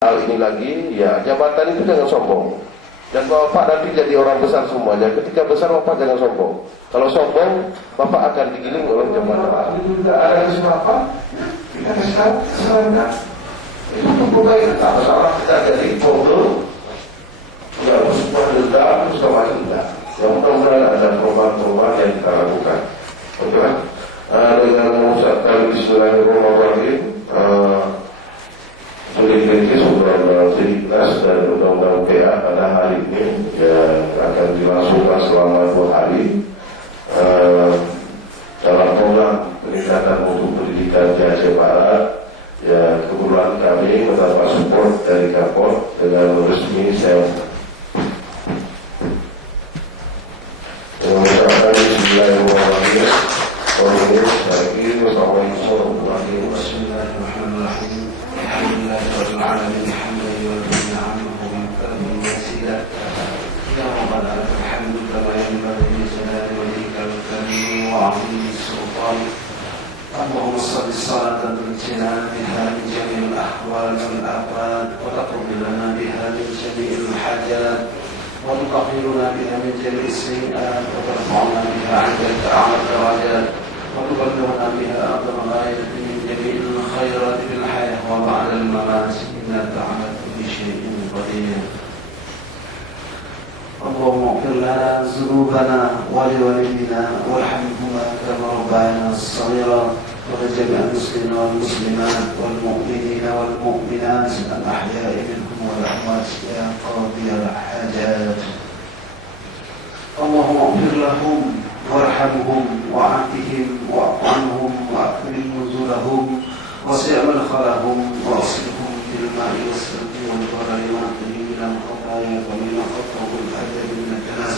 Hal ini lagi, ya jabatan itu jangan sombong. Dan Bapak nanti jadi orang besar semuanya. Ketika besar Bapak jangan sombong. Kalau sombong, Bapak akan digiling oleh jabatan. Tidak ada siapa, kita kasih tahu, serangkan. Itu untuk kebaikan. Tak masalah kita jadi bodoh, ya harus sebuah dendam, terus kembali enggak. Ya mudah-mudahan ada perubahan-perubahan yang kita lakukan. Oke kan? Dengan mengucapkan Bismillahirrahmanirrahim. Sudah Undang-Undang 17 dan Undang-Undang PA pada hari ini ya akan dilangsungkan selama 2 hari dalam program peningkatan mutu pendidikan di Aceh Barat. Ya kebetulan kami mendapat support dari Kapolri dengan resmi saya mengucapkan Bismillahirrahmanirrahim. Assalamualaikum warahmatullahi wabarakatuh. رب العالمين حمدا يوافي نعمه ويكرم وسيلا يا ربنا لك الحمد كما ينبغي لجلال وجهك الكريم وعظيم السلطان. اللهم صل صلاة تنجينا بها من جميع الأحوال والآفات وتقرب لنا بها من جميع الحاجات وتطهرنا بها من جميع السيئات وترفعنا بها عندك أعلى الدرجات وتبلغنا بها أقدم الغاية من جميع الخيرات في الحياة وبعد الممات إنك على كل شيء قدير. اللهم اغفر لنا ذنوبنا ولوالدينا وارحمهما كما ربيانا صغيرا ولجميع المسلمين والمسلمات والمؤمنين والمؤمنات الأحياء منهم والأموات يا قاضي الحاجات. اللهم اغفر لهم وارحمهم وعافهم واعف عنهم واكرم نزلهم وسع مدخلهم واغسلهم بالماء والثلج والبرد ونقهم من الخطايا ومن خطه الادب من الدنس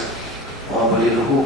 وابلغهم